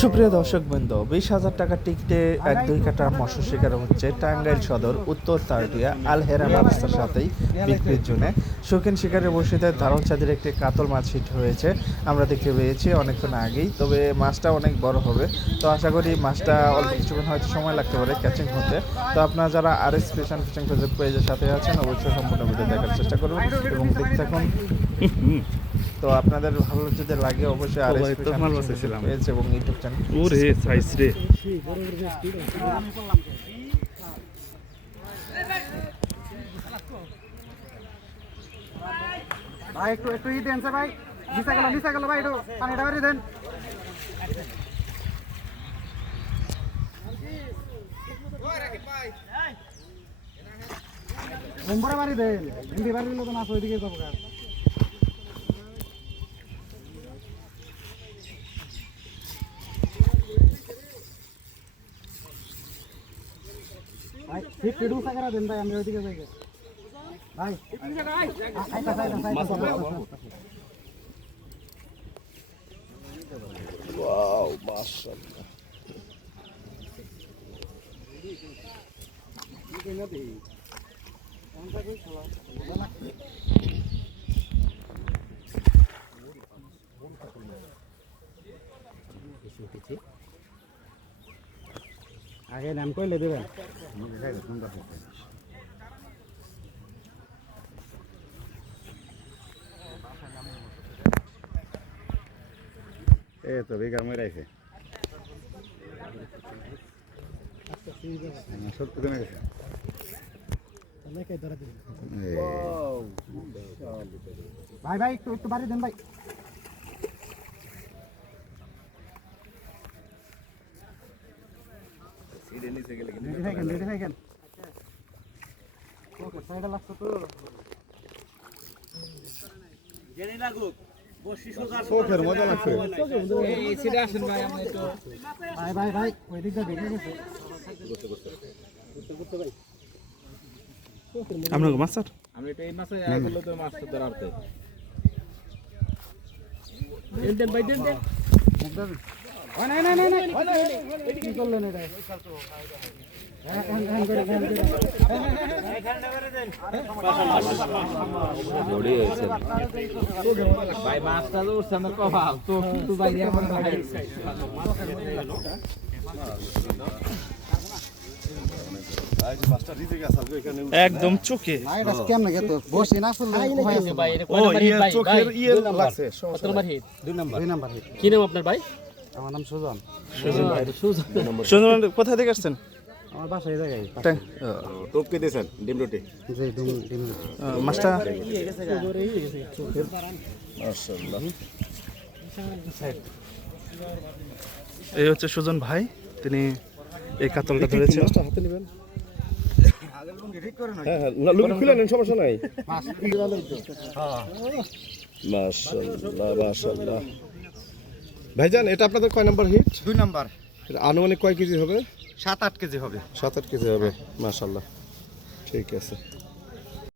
সুপ্রিয় দর্শকবৃন্দ, 20,000 টাকার টিকিটে 1-2 কাটা মৎস্য শিকার হচ্ছে টাঙ্গাইল সদর উত্তর তারটিয়া আল হেরা মাদ্রাসার সাথেই বিক্রির জন্য। শৌখিন শিকারের বসিতে ধারণ চাঁদের একটি কাতল মাছ হিট হয়েছে, আমরা দেখতে পেয়েছি অনেকক্ষণ আগেই। তবে মাছটা অনেক বড় হবে, তো আশা করি মাছটা অল্প কিছুক্ষণ হয়তো সময় লাগতে পারে ক্যাচিং হতে। তো আপনারা যারা RS ফিশিং ফেসবুক পেজের সাথে আছেন অবশ্যই সম্পূর্ণ ভিডিও দেখার চেষ্টা করবেন এবং দেখতে থাকুন। তো আপনাদের ভালো যদি লাগে অবশ্যই RS ফিশিং পেজ এবং ইউটিউব চ্যানেল। ওরে সাইজ রে ভাই একটু ই দেন ভাই, নিচে গেল ভাই, একটু পানিটা বাড়ি দেন। নম্বরে বাড়ি দেন, হিন্দি বাড়ি দিলে তো মাছ ওইদিকে যাবো। ভাই ঠিক পেডু সাগরা দেন ভাই, আমি ওইদিকে যাই ভাই। ওয়াও মাশাআল্লাহ, আগে নাম কইলে দেবেন। এই তো বেকার মরে আছে, সত্য কমে গেছে। ভাই ভাই একটু বাড়ি দেন ভাই। চোখের মজা লাগছে। ভাই ভাই ভাই ওই দিকটা দেখে গেছে। আপনাকে মাছ স্যার আমি তো এই মাসে আইলো তো মাছ ধরতে দেন ভাই দেন না কি করলেন এটা? ভাই মাছটা তো উঠছে না কপাল তো কিন্তু বাইরে এখন ভাই একদম চোখে। না এটা কেমন লাগে তো বসে না ফুল ভাই এর ও ইয়ে চোখের ইয়ে লাগছে। কত number hit 2 number 2 number hit. কি নাম আপনার ভাই? আমার নাম সুজন। সুন্দর, কোথা থেকে আসছেন? আমার বাসা এই জায়গায়। টপকে দিয়েছেন ডিম রুটি। জি ডিম মাছটা মাশাআল্লাহ। এই হচ্ছে সুজন ভাই, তিনি এই কাতলটা ধরেছেন। হাতে নেবেন। হ্যাঁ না, লুঙ্গি খুলে নেন, সমস্যা নাই। মাশাআল্লাহ মাশাআল্লাহ। ভাইজান এটা আপনাদের কয় নাম্বার হিট? 2 নাম্বার। আনুমানিক কয় কেজি হবে? 7-8 কেজি হবে। 7-8 কেজি হবে। মাশাআল্লাহ, ঠিক আছে।